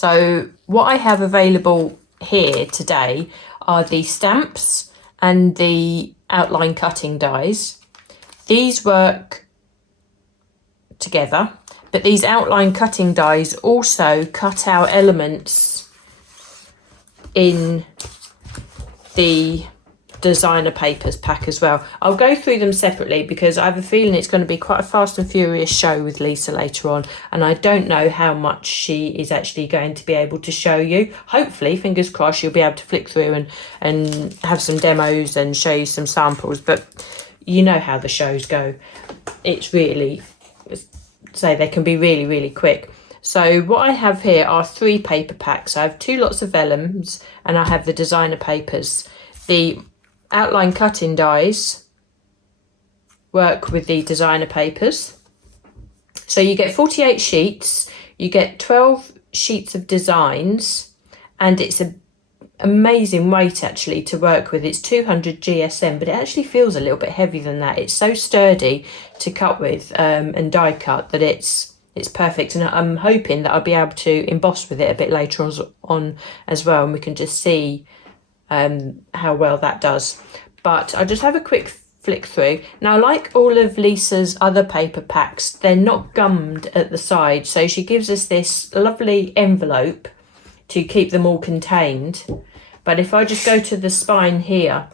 So what I have available here today are the stamps and the outline cutting dies. These work together, but these outline cutting dies also cut out elements in the designer papers pack as well. I'll go through them separately because I have a feeling it's going to be quite a fast and furious show with Lisa later on, and I don't know how much she is actually going to be able to show you. Hopefully, fingers crossed, she'll be able to flick through and have some demos and show you some samples, but you know how the shows go. It's really, say, they can be really, really quick. So what I have here are 3 paper packs. I have 2 lots of vellums and I have the designer papers. The outline cutting dies work with the designer papers. So you get 48 sheets, you get 12 sheets of designs, and it's an amazing weight actually to work with. It's 200 GSM, but it actually feels a little bit heavier than that. It's so sturdy to cut with and die cut that it's perfect, and I'm hoping that I'll be able to emboss with it a bit later on as well, and we can just see how well that does. But I'll just have a quick flick through. Now, like all of Lisa's other paper packs, they're not gummed at the side, so she gives us this lovely envelope to keep them all contained. But if I just go to the spine here,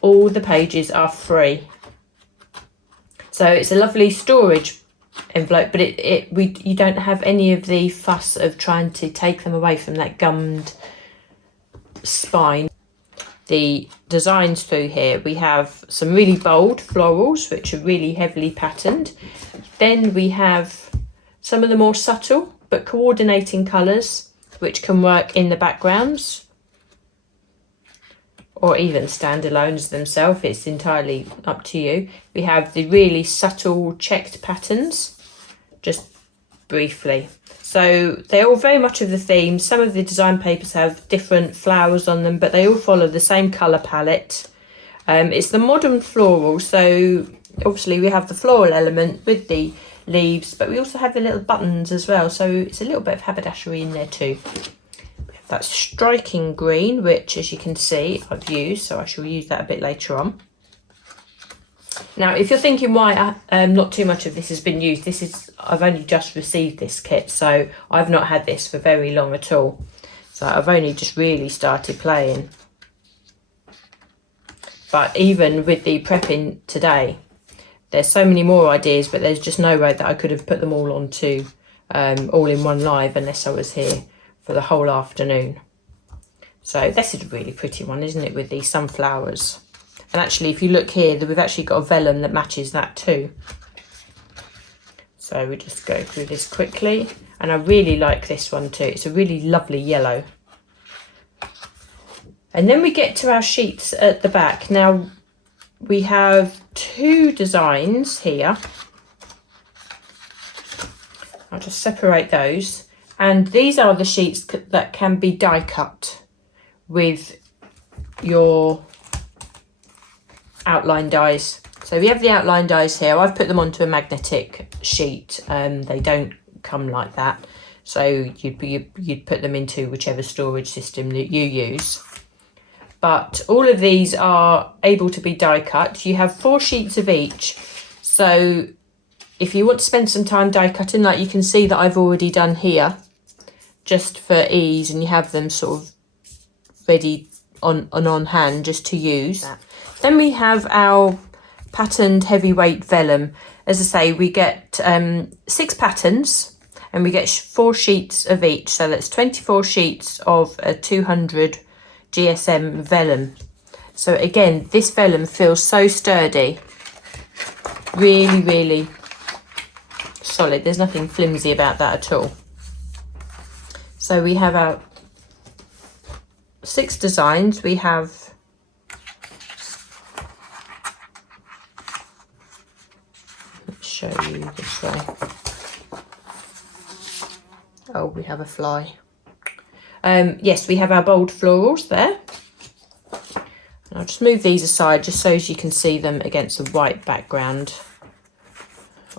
all the pages are free. So it's a lovely storage envelope, but you don't have any of the fuss of trying to take them away from that gummed spine. The designs through here, we have some really bold florals which are really heavily patterned. Then we have some of the more subtle but coordinating colours which can work in the backgrounds or even stand alone as themselves. It's entirely up to you. We have the really subtle checked patterns, just briefly. So they're all very much of the theme. Some of the design papers have different flowers on them, but they all follow the same colour palette. It's the Modern Florals, so obviously we have the floral element with the leaves, but we also have the little buttons as well, so it's a little bit of haberdashery in there too. We have that striking green, which as you can see I've used, so I shall use that a bit later on. Now, if you're thinking why not too much of this has been used, I've only just received this kit, so I've not had this for very long at all. So I've only just really started playing. But even with the prepping today, there's so many more ideas, but there's just no way that I could have put them all onto all in one live unless I was here for the whole afternoon. So this is a really pretty one, isn't it, with these sunflowers? And actually, if you look here, we've actually got a vellum that matches that too. So we just go through this quickly. And I really like this one too. It's a really lovely yellow. And then we get to our sheets at the back. Now, we have 2 designs here. I'll just separate those. And these are the sheets that can be die cut with your outline dies. So we have the outline dies here. I've put them onto a magnetic sheet. They don't come like that, so you'd put them into whichever storage system that you use. But all of these are able to be die cut. You have 4 sheets of each, so if you want to spend some time die cutting, like you can see that I've already done here, just for ease, and you have them sort of ready on hand just to use. Then we have our patterned heavyweight vellum. As I say, we get 6 patterns and we get 4 sheets of each. So that's 24 sheets of a 200 GSM vellum. So again, this vellum feels so sturdy. Really, really solid. There's nothing flimsy about that at all. So we have our 6 designs. We have show you this way. Oh, we have a fly. Yes, we have our bold florals there. And I'll just move these aside just so as you can see them against the white background.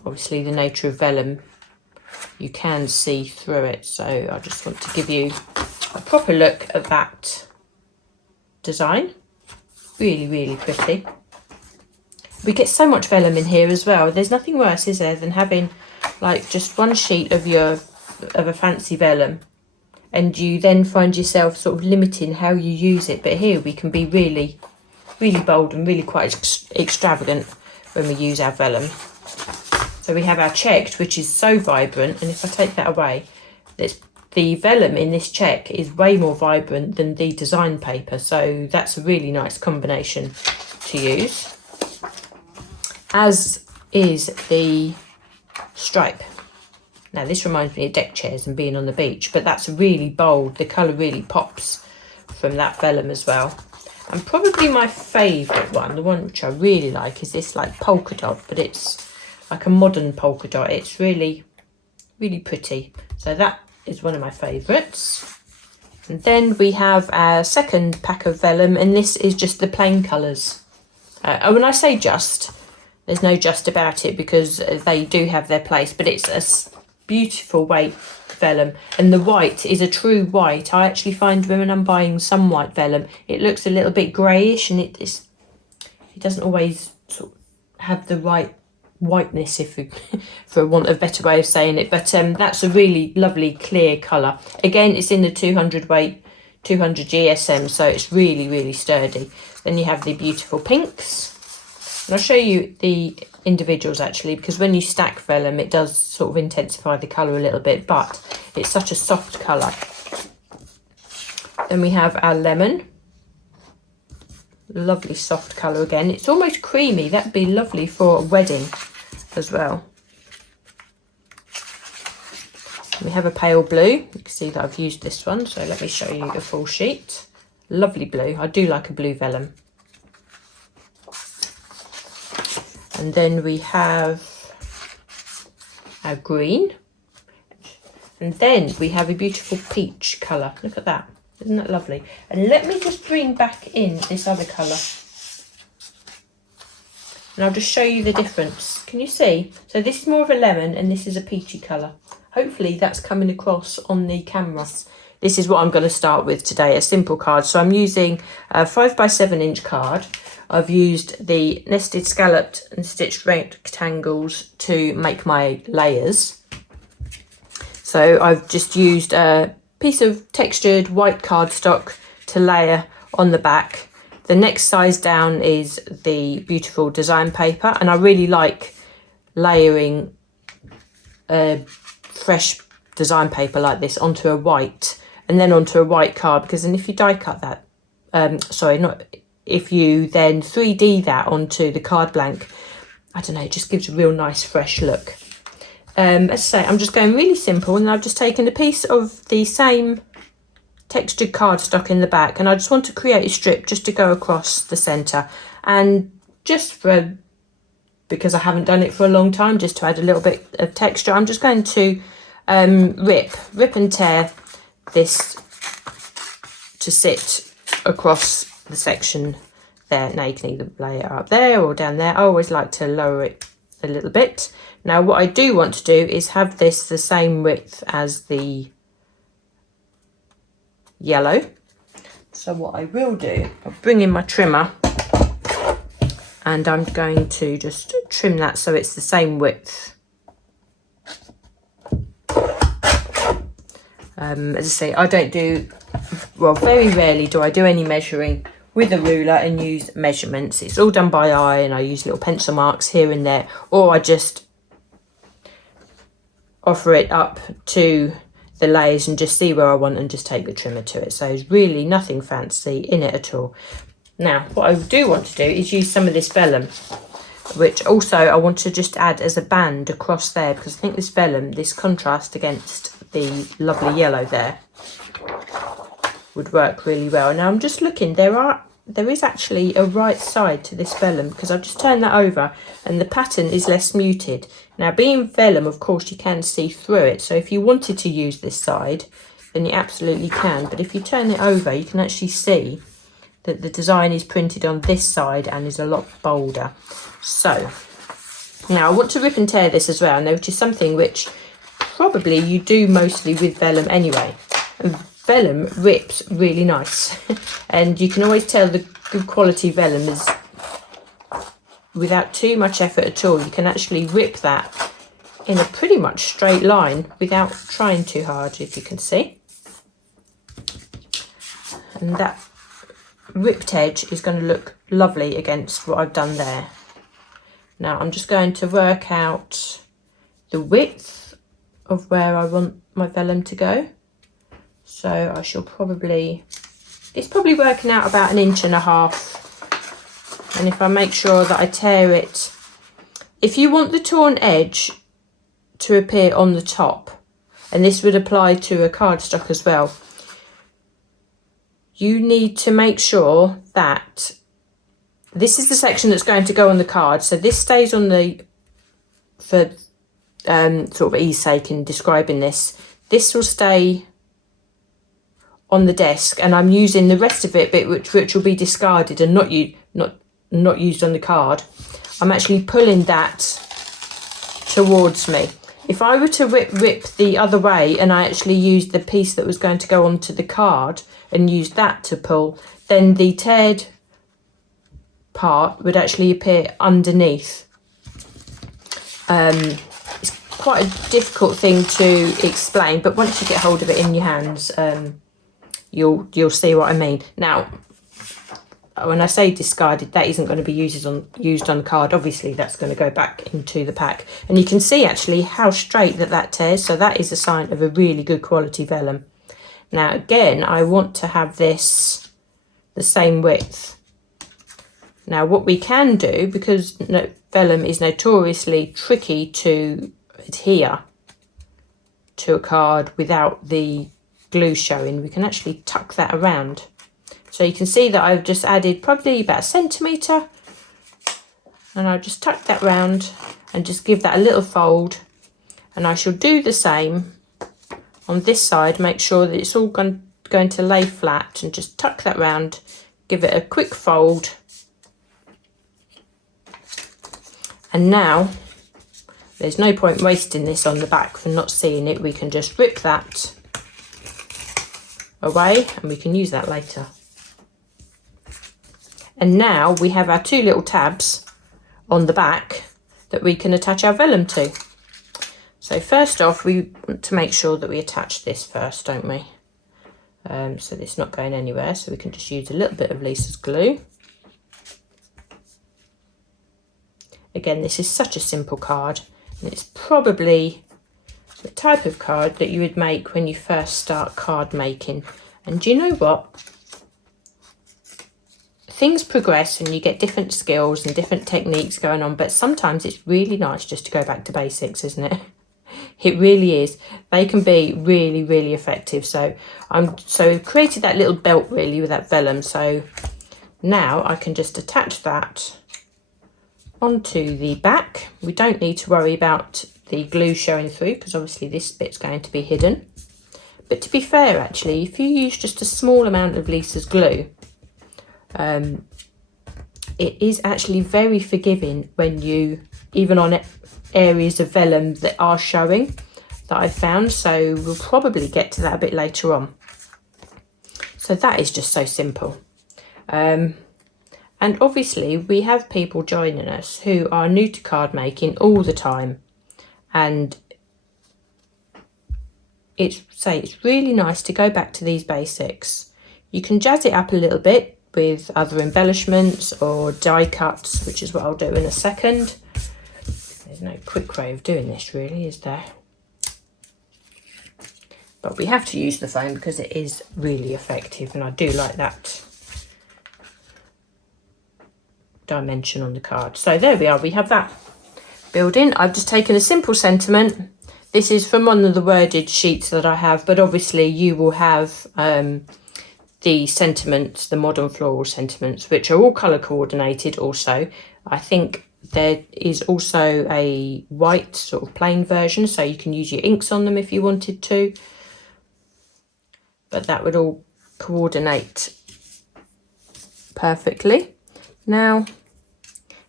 Obviously the nature of vellum you can see through it. So I just want to give you a proper look at that design. Really, really pretty. We get so much vellum in here as well. There's nothing worse, is there, than having like just one sheet of a fancy vellum, and you then find yourself sort of limiting how you use it. But here we can be really, really bold and really quite extravagant when we use our vellum. So we have our checked, which is so vibrant, and if I take that away, the vellum in this check is way more vibrant than the design paper, so that's a really nice combination to use, as is the stripe. Now this reminds me of deck chairs and being on the beach, but that's really bold. The colour really pops from that vellum as well. And probably my favourite one, the one which I really like, is this like polka dot, but it's like a modern polka dot. It's really, really pretty. So that is one of my favourites. And then we have our second pack of vellum, and this is just the plain colours. When I say just, there's no just about it, because they do have their place, but it's a beautiful weight vellum, and the white is a true white. I actually find when I'm buying some white vellum, it looks a little bit greyish, and it doesn't always sort of have the right whiteness, for want of a better way of saying it. But that's a really lovely clear colour. Again, it's in the 200 weight, 200 GSM, so it's really, really sturdy. Then you have the beautiful pinks, and I'll show you the individuals actually, because when you stack vellum it does sort of intensify the colour a little bit, but it's such a soft colour. Then we have our lemon, lovely soft colour again. It's almost creamy. That'd be lovely for a wedding as well. We have a pale blue. You can see that I've used this one, so let me show you a full sheet. Lovely blue. I do like a blue vellum. And then we have our green, and then we have a beautiful peach colour. Look at that. Isn't that lovely? And let me just bring back in this other colour, and I'll just show you the difference. Can you see? So this is more of a lemon and this is a peachy colour. Hopefully that's coming across on the camera. This is what I'm going to start with today, a simple card. So I'm using a 5x7 inch card. I've used the nested scalloped and stitched rectangles to make my layers. So I've just used a piece of textured white cardstock to layer on the back. The next size down is the beautiful design paper, and I really like layering a fresh design paper like this onto a white and then onto a white card, because then if you die cut that, if you then 3D that onto the card blank, I don't know, it just gives a real nice fresh look. As I say, I'm just going really simple, and I've just taken a piece of the same textured cardstock in the back, and I just want to create a strip just to go across the centre, and just because I haven't done it for a long time, just to add a little bit of texture, I'm just going to rip and tear this to sit across the section there. Now you can either lay it up there or down there. I always like to lower it a little bit. Now what I do want to do is have this the same width as the yellow. So what I will do, I'll bring in my trimmer and I'm going to just trim that so it's the same width. As I say, I don't do, well, very rarely do I do any measuring with a ruler and use measurements. It's all done by eye, and I use little pencil marks here and there, or I just offer it up to the layers and just see where I want and just take the trimmer to it. So it's really nothing fancy in it at all. Now what I do want to do is use some of this vellum, which also I want to just add as a band across there, because I think this vellum, this contrast against the lovely yellow there, would work really well. Now I'm just looking, there is actually a right side to this vellum, because I've just turned that over and the pattern is less muted. Now being vellum, of course, you can see through it, so if you wanted to use this side then you absolutely can, but if you turn it over you can actually see that the design is printed on this side and is a lot bolder. So now I want to rip and tear this as well, which is something which probably you do mostly with vellum anyway. And vellum rips really nice. And you can always tell the good quality vellum is without too much effort at all. You can actually rip that in a pretty much straight line without trying too hard, if you can see. And that ripped edge is going to look lovely against what I've done there. Now I'm just going to work out the width of where I want my vellum to go. So I shall probably, it's probably working out about 1.5 inches. And if I make sure that I tear it, if you want the torn edge to appear on the top, and this would apply to a cardstock as well, you need to make sure that this is the section that's going to go on the card. So this stays on the, for sort of ease sake in describing this, this will stay on the desk, and I'm using the rest of it, which will be discarded and not used on the card. I'm actually pulling that towards me. If I were to rip the other way and I actually used the piece that was going to go onto the card and use that to pull, then the teared part would actually appear underneath. It's quite a difficult thing to explain, but once you get hold of it in your hands, you'll see what I mean. Now, when I say discarded, that isn't going to be used on the card. Obviously, that's going to go back into the pack. And you can see actually how straight that tears. So that is a sign of a really good quality vellum. Now, again, I want to have this the same width. Now, what we can do, because vellum is notoriously tricky to adhere to a card without the glue showing, we can actually tuck that around. So you can see that I've just added probably about 1 centimetre, and I'll just tuck that round and just give that a little fold, and I shall do the same on this side. Make sure that it's all going to lay flat, and just tuck that round, give it a quick fold, and now there's no point wasting this on the back for not seeing it. We can just rip that away and we can use that later. And now we have our 2 little tabs on the back that we can attach our vellum to. So first off, we want to make sure that we attach this first, don't we? So it's not going anywhere, so we can just use a little bit of Lisa's glue. Again, this is such a simple card, and it's probably the type of card that you would make when you first start card making. And do you know what? Things progress and you get different skills and different techniques going on, but sometimes it's really nice just to go back to basics, isn't it? It really is. They can be really, really effective. So I've created that little belt really with that vellum. So now I can just attach that onto the back. We don't need to worry about the glue showing through, because obviously this bit's going to be hidden. But to be fair, actually, if you use just a small amount of Lisa's glue, it is actually very forgiving when you, even on areas of vellum that are showing, that I've found. So we'll probably get to that a bit later on. So that is just so simple. And obviously we have people joining us who are new to card making all the time, and it's really nice to go back to these basics. You can jazz it up a little bit with other embellishments or die cuts, which is what I'll do in a second. There's no quick way of doing this really, is there? But we have to use the foam because it is really effective, and I do like that dimension on the card. So there we are, we have that building. I've just taken a simple sentiment. This is from one of the worded sheets that I have, but obviously you will have the sentiments, the Modern Floral sentiments, which are all colour coordinated also. I think there is also a white sort of plain version, so you can use your inks on them if you wanted to, but that would all coordinate perfectly. Now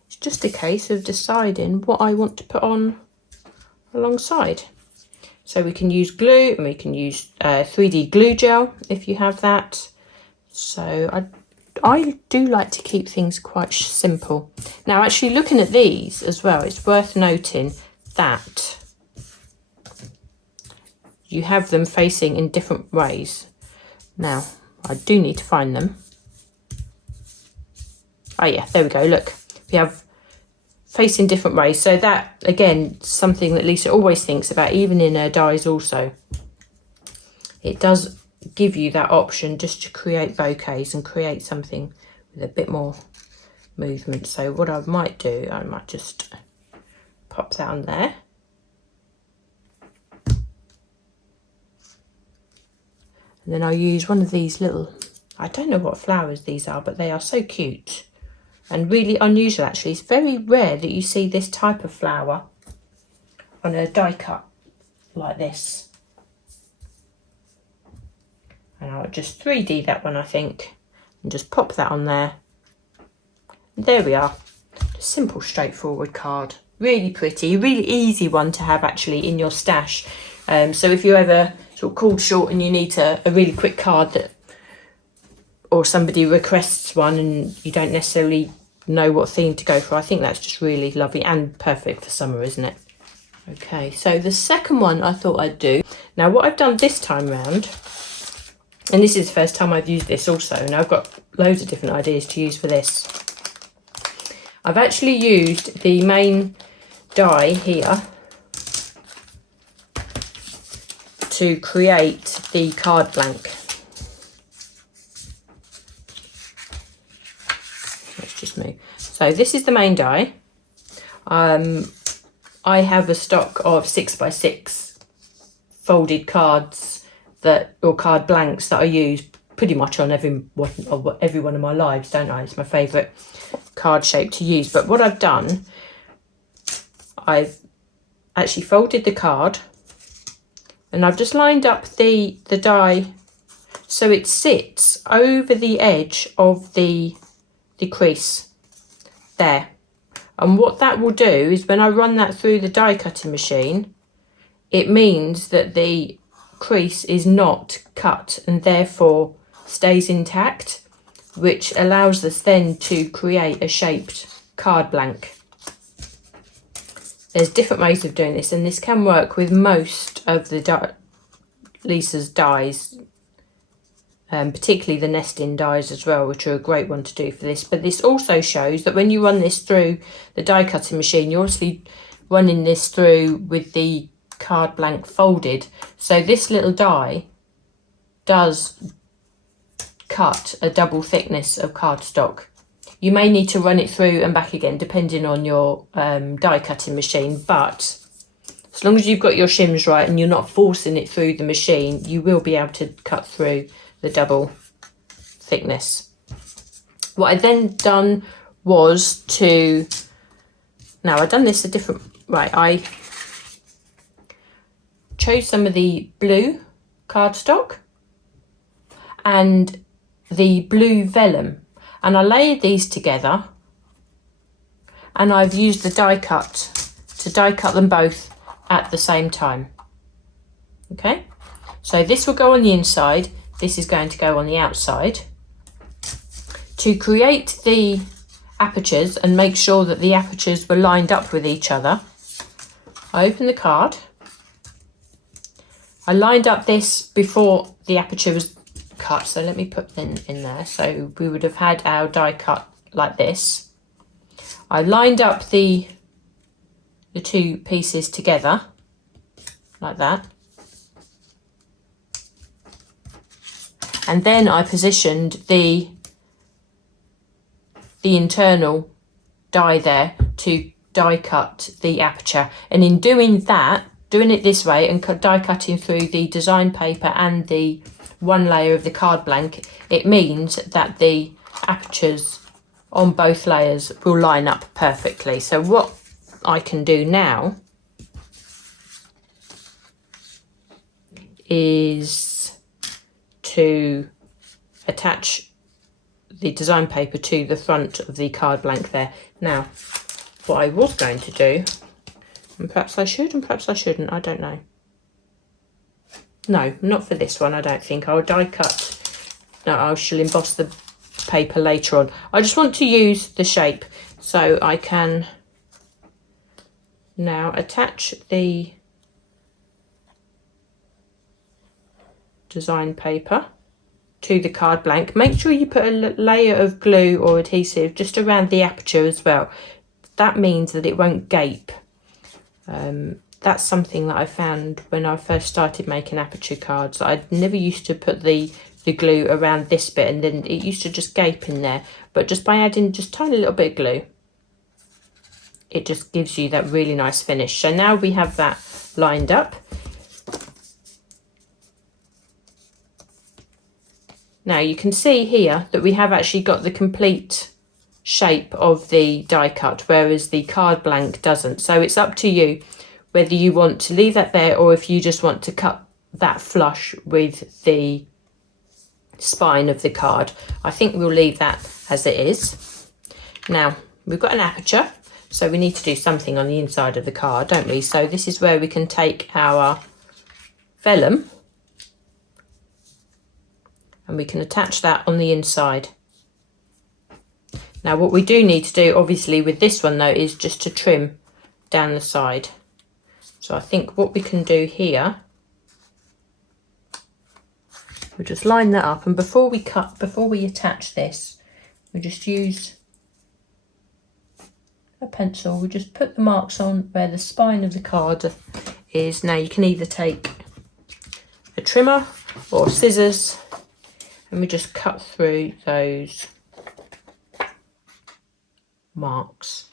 it's just a case of deciding what I want to put on alongside. So we can use glue, and we can use 3D glue gel if you have that. So I do like to keep things quite simple. Now, actually looking at these as well, it's worth noting that you have them facing in different ways. Now, I do need to find them. Oh yeah, there we go, look. We have facing different ways. So that, again, something that Lisa always thinks about, even in her dies also. It does give you that option just to create bouquets and create something with a bit more movement. So what I might do, I might just pop that on there. And then I'll use one of these little, I don't know what flowers these are, but they are so cute and really unusual actually. It's very rare that you see this type of flower on a die cut like this. And I'll just 3D that one, I think, and just pop that on there. And there we are. A simple, straightforward card. Really pretty, really easy one to have actually in your stash. So if you're ever sort of called short and you need a really quick card that, or somebody requests one and you don't necessarily know what theme to go for, I think that's just really lovely and perfect for summer, isn't it? Okay, so the second one I thought I'd do. Now what I've done this time round, and this is the first time I've used this also, and I've got loads of different ideas to use for this. I've actually used the main die here to create the card blank. Let's just move. So this is the main die. I have a stock of 6x6 folded cards or card blanks that I use pretty much on every one of my lives, don't I? It's my favourite card shape to use. But what I've done, I've actually folded the card and I've just lined up the die so it sits over the edge of the crease there. And what that will do is when I run that through the die cutting machine, it means that the crease is not cut and therefore stays intact, which allows us then to create a shaped card blank. There's different ways of doing this, and this can work with most of the Lisa's dies, particularly the nesting dies as well, which are a great one to do for this. But this also shows that when you run this through the die cutting machine, you're obviously running this through with the card blank folded, so this little die does cut a double thickness of cardstock. You may need to run it through and back again depending on your die cutting machine, but as long as you've got your shims right and you're not forcing it through the machine, you will be able to cut through the double thickness. What I then done was I've done this a different way. I chose some of the blue cardstock and the blue vellum, and I layered these together, and I've used the die cut to die cut them both at the same time. Okay, so this will go on the inside, this is going to go on the outside. To create the apertures and make sure that the apertures were lined up with each other, I opened the card. I lined up this before the aperture was cut, so let me put them in there. So we would have had our die cut like this. I lined up the two pieces together like that, and then I positioned the internal die there to die cut the aperture. And in doing that, doing it this way and die cutting through the design paper and the one layer of the card blank, it means that the apertures on both layers will line up perfectly. So what I can do now is to attach the design paper to the front of the card blank there. Now, what I was going to do, and perhaps I should and perhaps I shouldn't, I don't know. No, not for this one, I don't think. I'll die cut. No, I shall emboss the paper later on. I just want to use the shape, so I can now attach the design paper to the card blank. Make sure you put a layer of glue or adhesive just around the aperture as well. That means that it won't gape. That's something that I found when I first started making aperture cards. I never used to put the glue around this bit, and then it used to just gape in there. But just by adding just tiny little bit of glue, it just gives you that really nice finish. So now we have that lined up. Now you can see here that we have actually got the complete shape of the die cut, whereas the card blank doesn't. So it's up to you whether you want to leave that there or if you just want to cut that flush with the spine of the card. I think we'll leave that as it is. Now we've got an aperture, so we need to do something on the inside of the card, don't we? So this is where we can take our vellum and we can attach that on the inside. Now what we do need to do obviously with this one though is just to trim down the side. So I think what we can do here, we'll just line that up, and before we attach this, we just use a pencil. We just put the marks on where the spine of the card is. Now you can either take a trimmer or scissors, and we just cut through those marks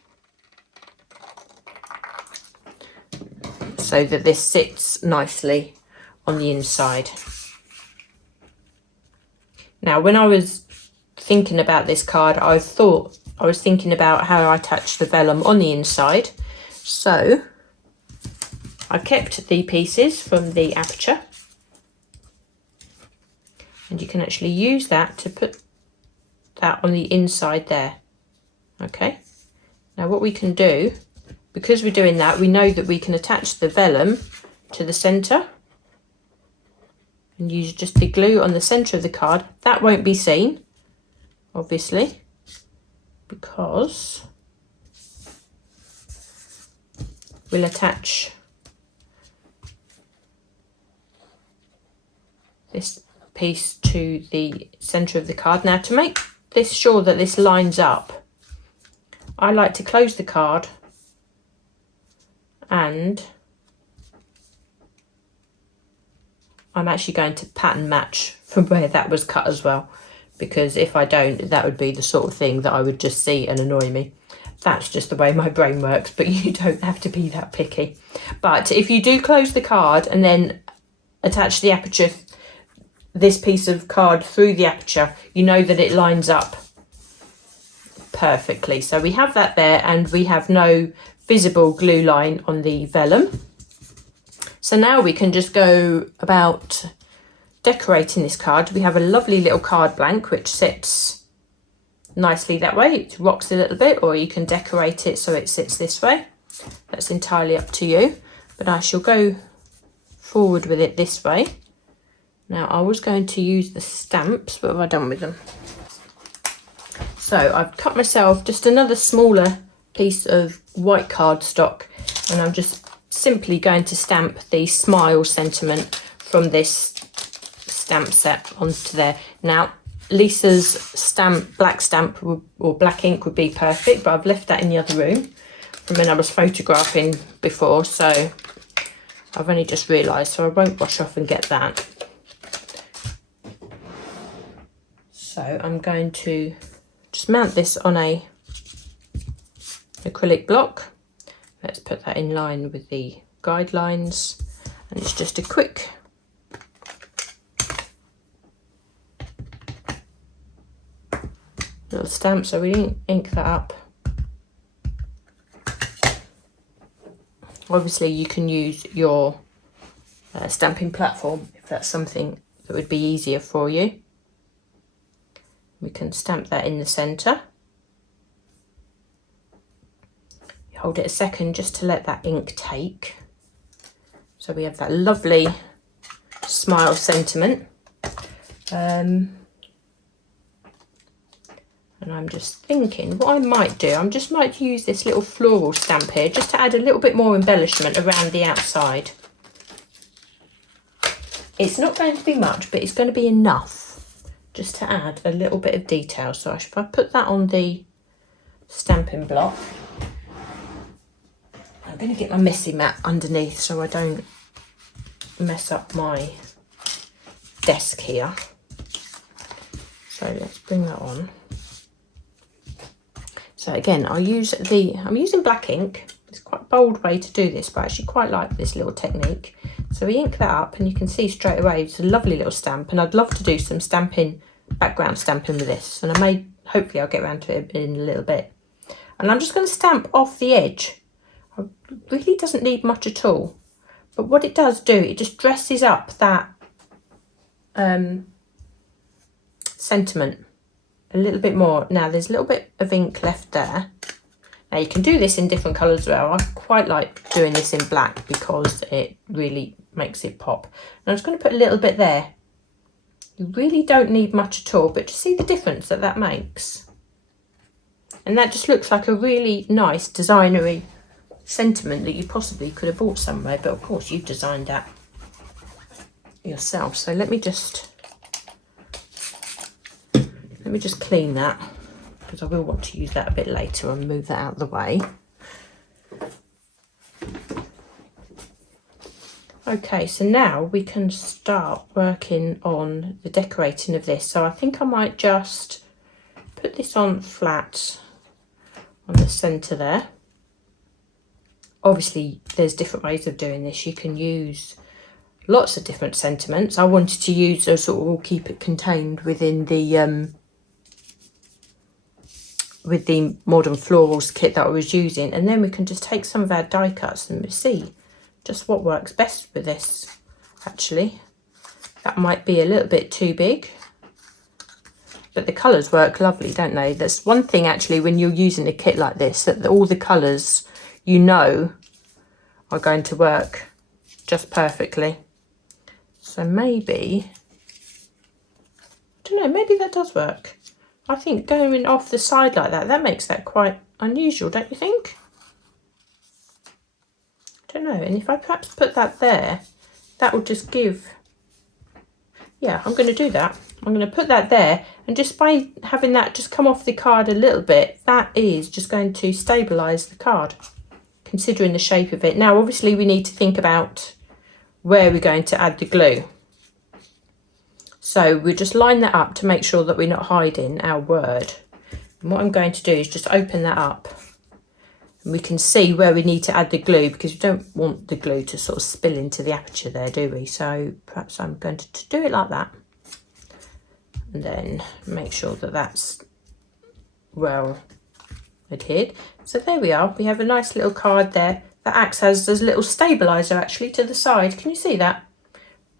so that this sits nicely on the inside. Now when I was thinking about this card, I was thinking about how I attach the vellum on the inside. So I kept the pieces from the aperture, and you can actually use that to put that on the inside there. Okay, now what we can do, because we're doing that, we know that we can attach the vellum to the centre and use just the glue on the centre of the card. That won't be seen, obviously, because we'll attach this piece to the centre of the card. Now to make this sure that this lines up, I like to close the card and I'm actually going to pattern match from where that was cut as well, because if I don't, that would be the sort of thing that I would just see and annoy me. That's just the way my brain works, but you don't have to be that picky. But if you do close the card and then attach the aperture, this piece of card through the aperture, you know that it lines up perfectly. So we have that there, and we have no visible glue line on the vellum. So now we can just go about decorating this card. We have a lovely little card blank which sits nicely that way. It rocks a little bit, or you can decorate it so it sits this way. That's entirely up to you, but I shall go forward with it this way. Now I was going to use the stamps, what have I done with them? So I've cut myself just another smaller piece of white cardstock, and I'm just simply going to stamp the smile sentiment from this stamp set onto there. Now Lisa's stamp, black stamp or black ink would be perfect, but I've left that in the other room from when I was photographing before, so I've only just realised, so I won't rush off and get that. So I'm going to just mount this on a acrylic block. Let's put that in line with the guidelines, and it's just a quick little stamp, so we ink that up. Obviously you can use your stamping platform if that's something that would be easier for you. We can stamp that in the centre. Hold it a second just to let that ink take. So we have that lovely smile sentiment. And I'm just thinking what I might do, I just might use this little floral stamp here just to add a little bit more embellishment around the outside. It's not going to be much, but it's going to be enough just to add a little bit of detail. So if I put that on the stamping block, I'm going to get my messy mat underneath so I don't mess up my desk here. So let's bring that on. So again, I'm using black ink. It's quite a bold way to do this, but I actually quite like this little technique. So we ink that up and you can see straight away it's a lovely little stamp, and I'd love to do some stamping, background stamping with this, and hopefully I'll get around to it in a little bit. And I'm just going to stamp off the edge. It really doesn't need much at all, but what it does do, it just dresses up that sentiment a little bit more. Now there's a little bit of ink left there. Now you can do this in different colours as well. I quite like doing this in black because it really makes it pop. And I'm just going to put a little bit there. You really don't need much at all, but just see the difference that makes. And that just looks like a really nice designery sentiment that you possibly could have bought somewhere, but of course you've designed that yourself. So let me just clean that, because I will want to use that a bit later and move that out of the way. Okay, so now we can start working on the decorating of this. So I think I might just put this on flat on the centre there. Obviously there's different ways of doing this. You can use lots of different sentiments. I wanted to use a sort of all keep it contained within the with the Modern Florals kit that I was using, and then we can just take some of our die cuts and see just what works best with this. Actually, that might be a little bit too big, but the colours work lovely, don't they? That's one thing actually when you're using a kit like this, that all the colours you know are going to work just perfectly. So maybe, I don't know, maybe that does work. I think going off the side like that makes that quite unusual, don't you think? I don't know, and if I perhaps put that there, that will just give, yeah, I'm going to do that. I'm going to put that there, and just by having that just come off the card a little bit, that is just going to stabilise the card, considering the shape of it. Now, obviously, we need to think about where we're going to add the glue. So we'll just line that up to make sure that we're not hiding our word. And what I'm going to do is just open that up, and we can see where we need to add the glue, because we don't want the glue to sort of spill into the aperture there, do we? So perhaps I'm going to do it like that, and then make sure that that's well adhered. So there we are. We have a nice little card there that acts as a little stabiliser actually to the side. Can you see that?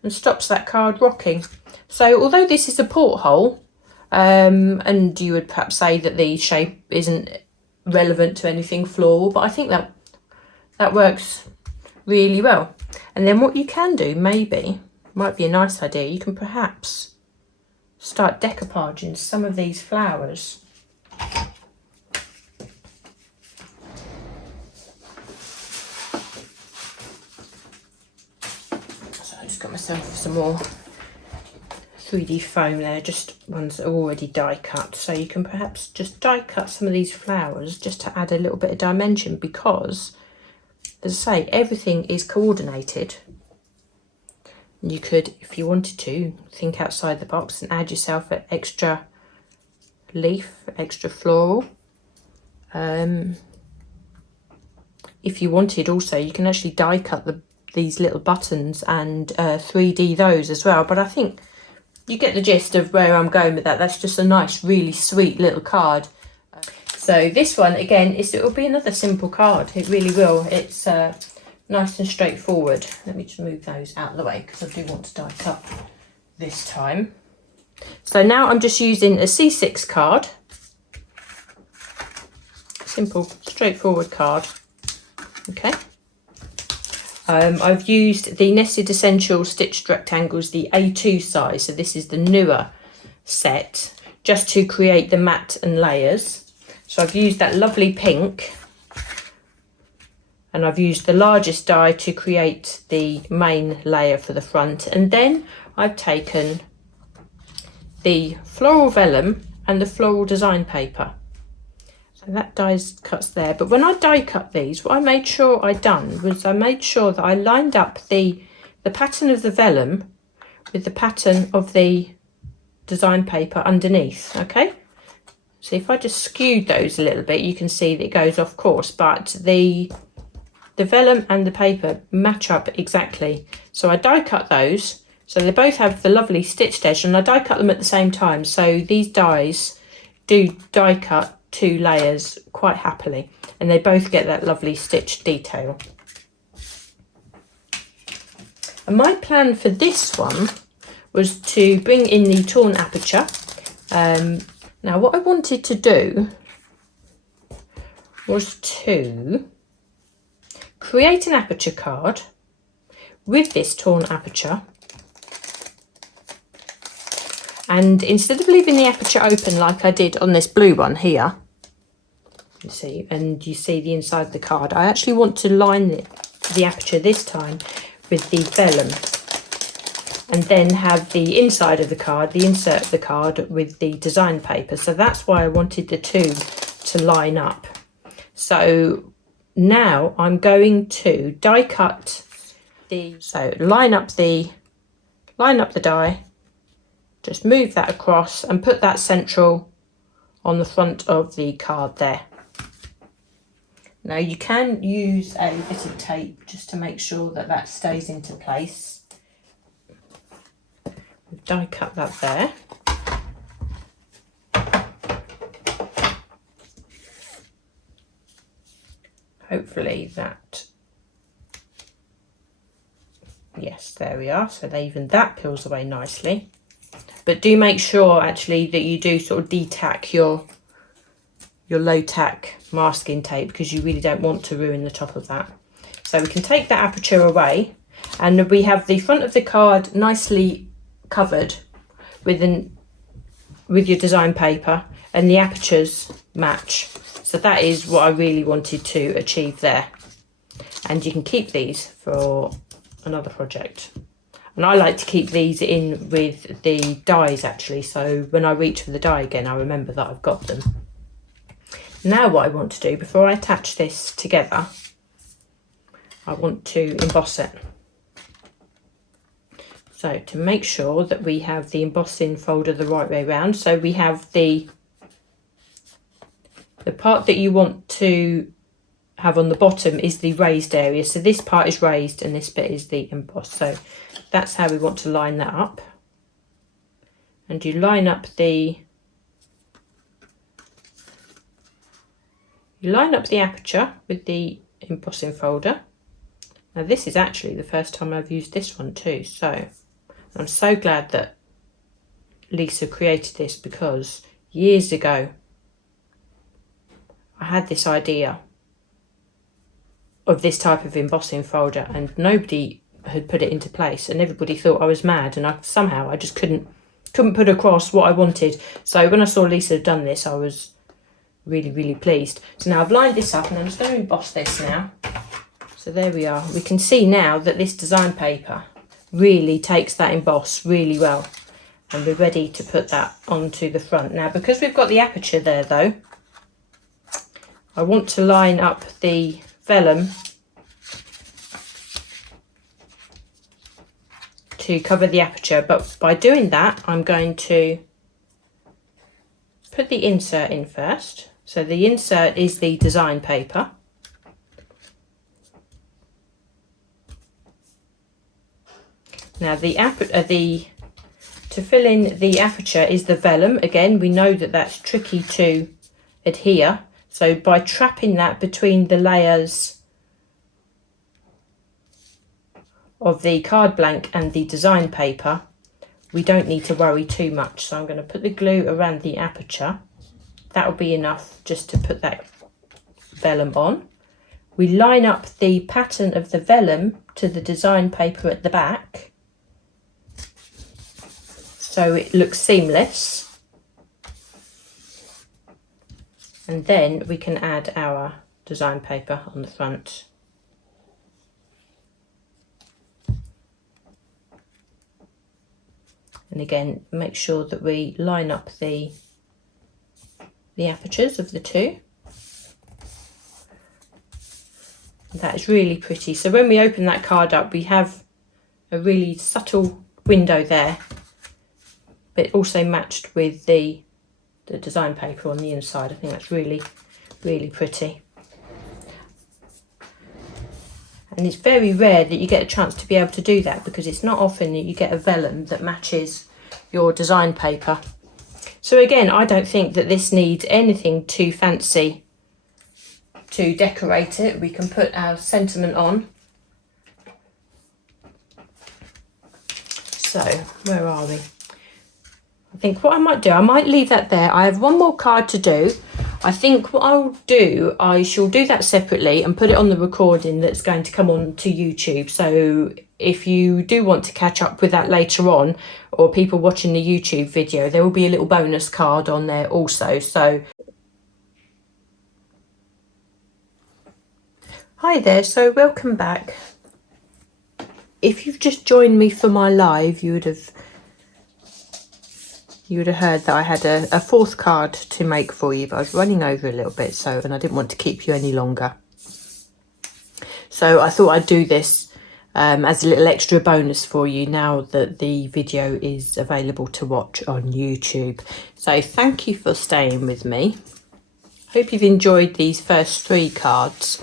And stops that card rocking. So although this is a porthole, and you would perhaps say that the shape isn't relevant to anything floral, but I think that works really well. And then what you can do, maybe, might be a nice idea, you can perhaps start decoupaging some of these flowers. So I just got myself some more 3D foam there, just ones that are already die cut. So you can perhaps just die cut some of these flowers just to add a little bit of dimension, because, as I say, everything is coordinated. And you could, if you wanted to, think outside the box and add yourself an extra leaf, extra floral. If you wanted also, you can actually die cut these little buttons and 3D those as well. But I think you get the gist of where I'm going with that. That's just a nice, really sweet little card. So this one, again, it will be another simple card. It really will. It's nice and straightforward. Let me just move those out of the way, because I do want to die cut this time. So now I'm just using a C6 card. Simple, straightforward card. Okay. I've used the Nested Essentials Stitched Rectangles, the A2 size, so this is the newer set, just to create the mat and layers. So I've used that lovely pink, and I've used the largest die to create the main layer for the front, and then I've taken the floral vellum and the floral design paper. So that die cuts there, but when I die cut these, what I made sure I'd done was I made sure that I lined up the pattern of the vellum with the pattern of the design paper underneath. Okay, so if I just skewed those a little bit, you can see that it goes off course, but the vellum and the paper match up exactly. So I die cut those, so they both have the lovely stitched edge, and I die cut them at the same time. So these dies do die cut 2 layers quite happily, and they both get that lovely stitched detail. And my plan for this one was to bring in the torn aperture. Now what I wanted to do was to create an aperture card with this torn aperture, and instead of leaving the aperture open like I did on this blue one here, you see, and you see the inside of the card, I actually want to line the aperture this time with the vellum, and then have the inside of the card, the insert of the card, with the design paper. So that's why I wanted the two to line up. So now I'm going to die cut line up the die, just move that across and put that central on the front of the card there. Now you can use a bit of tape just to make sure that that stays into place. We've die cut that there. Hopefully that, yes, there we are. So even that peels away nicely. But do make sure actually that you do sort of de-tack your low tack masking tape, because you really don't want to ruin the top of that. So we can take that aperture away, and we have the front of the card nicely covered with your design paper, and the apertures match. So that is what I really wanted to achieve there. And you can keep these for another project. And I like to keep these in with the dies actually, so when I reach for the die again, I remember that I've got them. Now what I want to do, before I attach this together, I want to emboss it. So to make sure that we have the embossing folder the right way around, so we have the part that you want to have on the bottom is the raised area. So this part is raised and this bit is the embossed. So that's how we want to line that up. And you line up the aperture with the embossing folder. Now this is actually the first time I've used this one too, so I'm so glad that Lisa created this, because years ago I had this idea of this type of embossing folder and nobody had put it into place, and everybody thought I was mad, and I just couldn't put across what I wanted. So when I saw Lisa had done this, I was really pleased. So now I've lined this up and I'm just going to emboss this now. So there we are. We can see now that this design paper really takes that emboss really well, and we're ready to put that onto the front. Now because we've got the aperture there though, I want to line up the vellum to cover the aperture, but by doing that I'm going to put the insert in first. So the insert is the design paper. Now to fill in the aperture is the vellum. Again, we know that that's tricky to adhere, so by trapping that between the layers of the card blank and the design paper, we don't need to worry too much. So I'm going to put the glue around the aperture. That'll be enough just to put that vellum on. we line up the pattern of the vellum to the design paper at the back, so it looks seamless. And then we can add our design paper on the front. And again, make sure that we line up the apertures of the two. That is really pretty. So when we open that card up, we have a really subtle window there, but also matched with the design paper on the inside. I think that's really, really pretty. And it's very rare that you get a chance to be able to do that, because it's not often that you get a vellum that matches your design paper. So again, I don't think that this needs anything too fancy to decorate it. We can put our sentiment on. So where are we? I think what I might do, I might leave that there. I have one more card to do. I think what I'll do, I shall do that separately and put it on the recording that's going to come on to YouTube. So if you do want to catch up with that later on, or people watching the YouTube video, there will be a little bonus card on there also. So hi there, so welcome back. If you've just joined me for my live, you would have heard that I had a fourth card to make for you, but I was running over a little bit, and I didn't want to keep you any longer. So I thought I'd do this as a little extra bonus for you now that the video is available to watch on YouTube. So thank you for staying with me. Hope you've enjoyed these first three cards.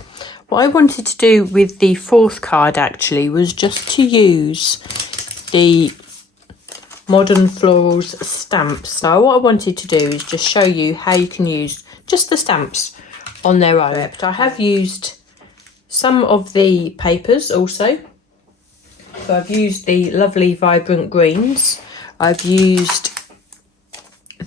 What I wanted to do with the fourth card actually was just to use the Modern Florals stamps. So what I wanted to do is just show you how you can use just the stamps on their own. But I have used some of the papers also. So I've used the lovely vibrant greens. I've used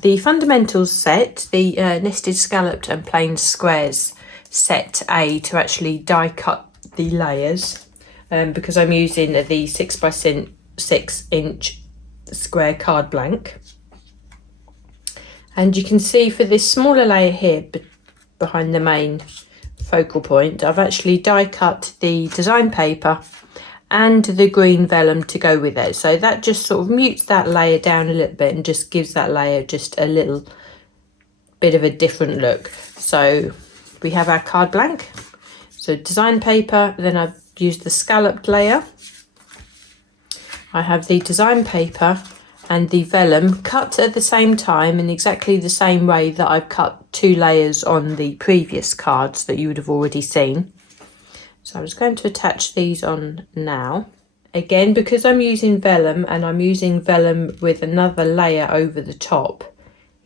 the fundamentals set, the nested scalloped and plain squares set A, to actually die cut the layers, because I'm using the 6x6 inch square card blank. And you can see for this smaller layer here behind the main focal point, I've actually die cut the design paper and the green vellum to go with it. So that just sort of mutes that layer down a little bit and just gives that layer just a little bit of a different look. So we have our card blank, so design paper, then I've used the scalloped layer. I have the design paper and the vellum cut at the same time in exactly the same way that I've cut two layers on the previous cards that you would have already seen. So I'm just going to attach these on now. Again, because I'm using vellum and I'm using vellum with another layer over the top,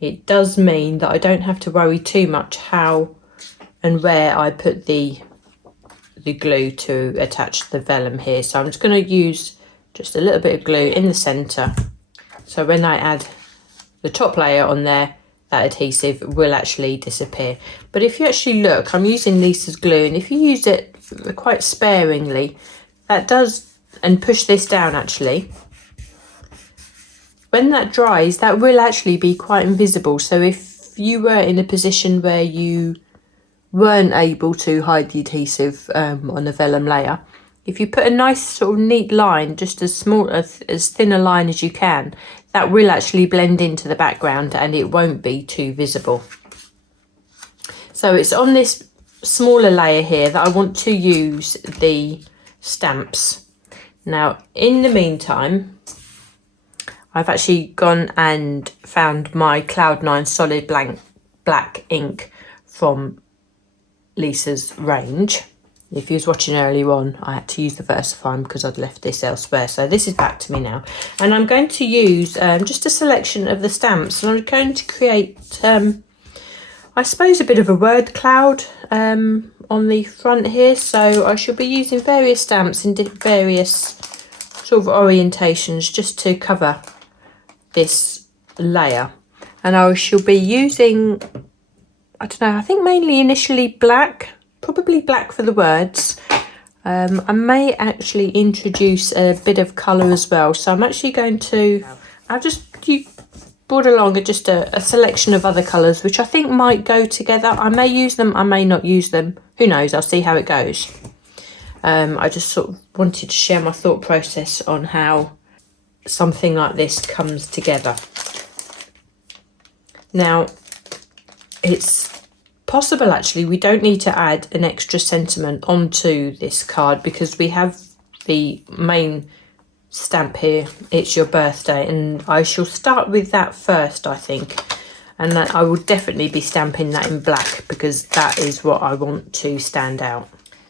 it does mean that I don't have to worry too much how and where I put the glue to attach the vellum here. So I'm just going to use just a little bit of glue in the centre, so when I add the top layer on there, that adhesive will actually disappear. But if you actually look, I'm using Lisa's glue, and if you use it quite sparingly, that does, and push this down actually, when that dries, that will actually be quite invisible. So if you were in a position where you weren't able to hide the adhesive on the vellum layer, if you put a nice sort of neat line, just as small as thin a line as you can, that will actually blend into the background and it won't be too visible. So it's on this smaller layer here that I want to use the stamps. Now in the meantime, I've actually gone and found my Cloud9 solid black ink from Lisa's range. If you was watching earlier on, I had to use the VersaFine because I'd left this elsewhere. So this is back to me now. And I'm going to use just a selection of the stamps. And I'm going to create, I suppose, a bit of a word cloud on the front here. So I shall be using various stamps in various sort of orientations just to cover this layer. And I shall be using, I don't know, I think mainly initially black probably black for the words. I may actually introduce a bit of colour as well. So I'm actually going to, I'll just brought along just a selection of other colours, which I think might go together. I may use them, I may not use them. Who knows? I'll see how it goes. I just sort of wanted to share my thought process on how something like this comes together. Now, it's possible actually we don't need to add an extra sentiment onto this card because we have the main stamp here, it's your birthday, and I shall start with that first, I think, and that I will definitely be stamping that in black because that is what I want to stand out.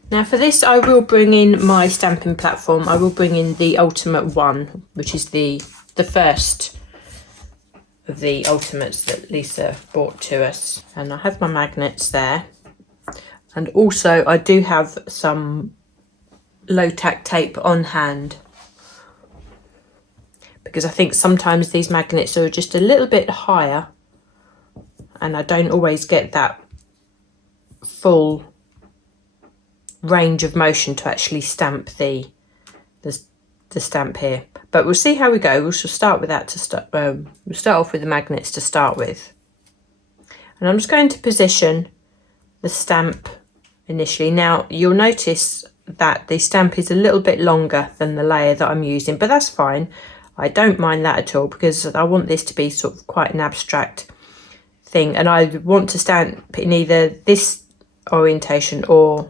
Now for this I will bring in my stamping platform. I will bring in the Ultimate One, which is the first of the Ultimates that Lisa brought to us, and I have my magnets there, and also I do have some low tack tape on hand because I think sometimes these magnets are just a little bit higher and I don't always get that full range of motion to actually stamp the stamp here. But we'll see how we go. We shall start with that to start. We'll start off with the magnets to start with. And I'm just going to position the stamp initially. Now you'll notice that the stamp is a little bit longer than the layer that I'm using, but that's fine. I don't mind that at all because I want this to be sort of quite an abstract thing, and I want to stamp in either this orientation or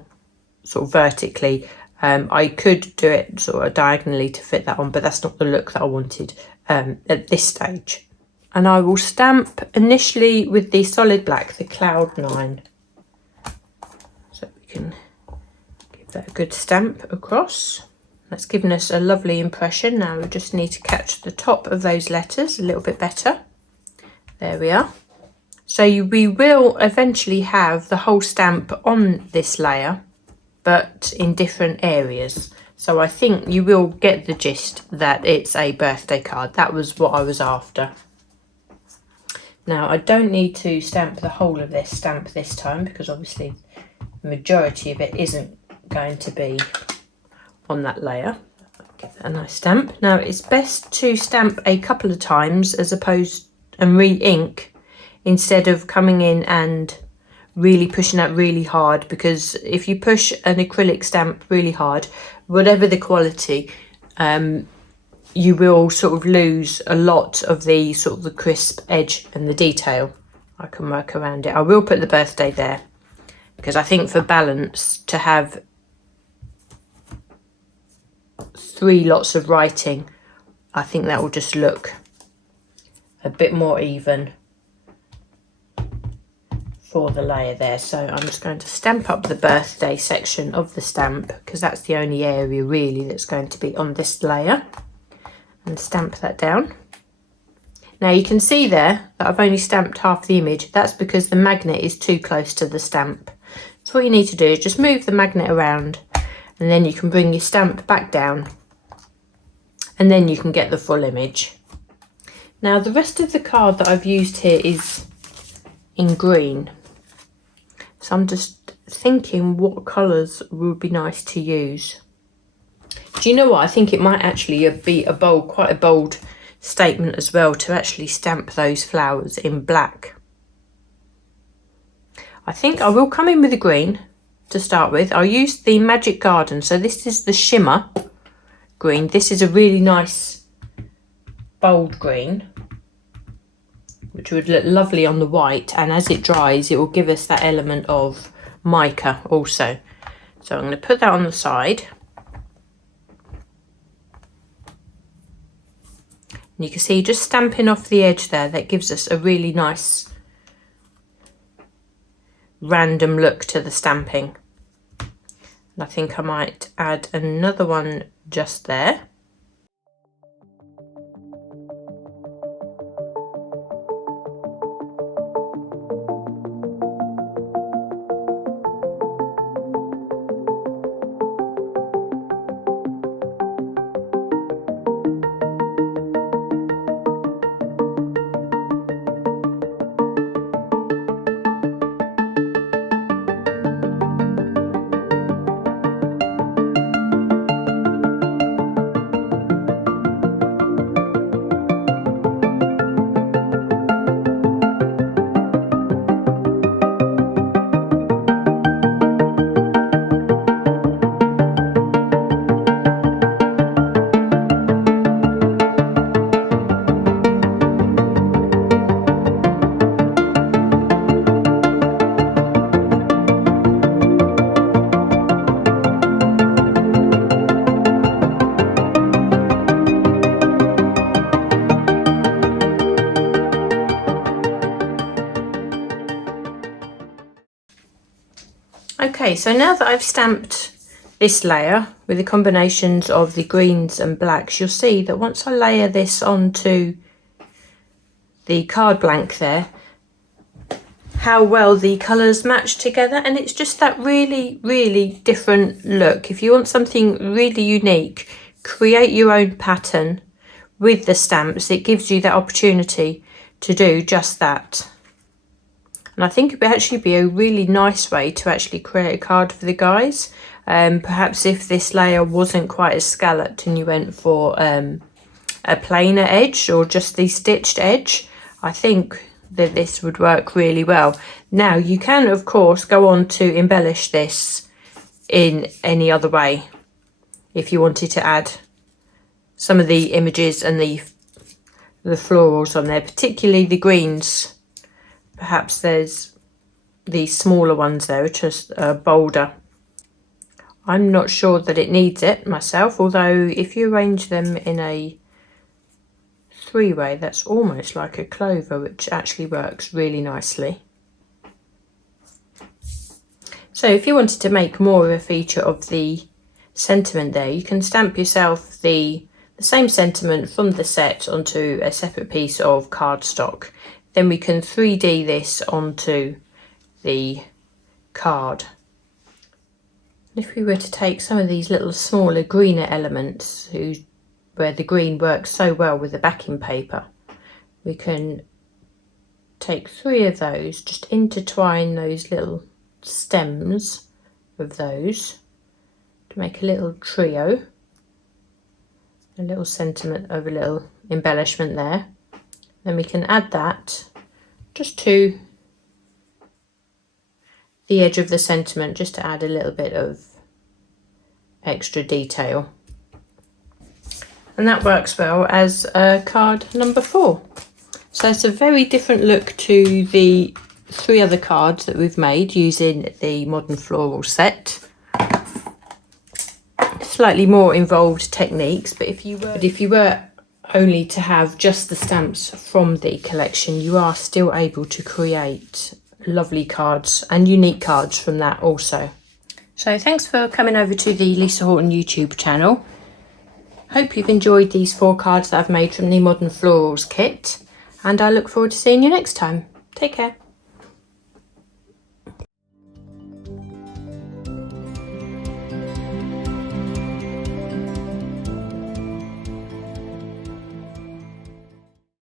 sort of vertically. I could do it sort of diagonally to fit that on, but that's not the look that I wanted at this stage. And I will stamp initially with the solid black, the Cloud 9. So we can give that a good stamp across. That's given us a lovely impression. Now we just need to catch the top of those letters a little bit better. There we are. So we will eventually have the whole stamp on this layer, but in different areas. So I think you will get the gist that it's a birthday card. That was what I was after. Now I don't need to stamp the whole of this stamp this time because obviously the majority of it isn't going to be on that layer. Give that a nice stamp. Now it's best to stamp a couple of times as opposed and re-ink instead of coming in and really pushing that really hard, because if you push an acrylic stamp really hard, whatever the quality, you will sort of lose a lot of the sort of the crisp edge and the detail. I can work around it. I will put the birthday there because I think for balance to have 3 lots of writing, I think that will just look a bit more even for the layer there. So I'm just going to stamp up the birthday section of the stamp because that's the only area really that's going to be on this layer, and stamp that down. Now you can see there that I've only stamped half the image. That's because the magnet is too close to the stamp. So what you need to do is just move the magnet around, and then you can bring your stamp back down, and then you can get the full image. Now the rest of the card that I've used here is in green, so I'm just thinking what colours would be nice to use. Do you know what? I think it might actually be quite a bold statement as well to actually stamp those flowers in black. I think I will come in with a green to start with. I'll use the Magic Garden. So this is the shimmer green. This is a really nice bold green, which would look lovely on the white, and as it dries it will give us that element of mica also. So I'm going to put that on the side. And you can see just stamping off the edge there, that gives us a really nice random look to the stamping. And I think I might add another one just there. Okay, so now that I've stamped this layer with the combinations of the greens and blacks, you'll see that once I layer this onto the card blank there, how well the colours match together, and it's just that really different look. If you want something really unique, create your own pattern with the stamps. It gives you that opportunity to do just that. And I think it would actually be a really nice way to actually create a card for the guys. Perhaps if this layer wasn't quite as scalloped and you went for a plainer edge or just the stitched edge, I think that this would work really well. Now you can of course go on to embellish this in any other way if you wanted to add some of the images and the florals on there, particularly the greens. Perhaps there's the smaller ones there, which are bolder. I'm not sure that it needs it myself, although if you arrange them in a three-way, that's almost like a clover, which actually works really nicely. So if you wanted to make more of a feature of the sentiment there, you can stamp yourself the same sentiment from the set onto a separate piece of cardstock. Then we can 3D this onto the card. If we were to take some of these little smaller greener elements where the green works so well with the backing paper, we can take 3 of those, just intertwine those little stems of those to make a little trio, a little sentiment of a little embellishment there. Then we can add that just to the edge of the sentiment, just to add a little bit of extra detail. And that works well as card number 4. So it's a very different look to the 3 other cards that we've made using the Modern Floral set. Slightly more involved techniques, but if you were only to have just the stamps from the collection, you are still able to create lovely cards and unique cards from that also. So thanks for coming over to the Lisa Horton YouTube channel. Hope you've enjoyed these 4 cards that I've made from the Modern Florals kit, and I look forward to seeing you next time. Take care.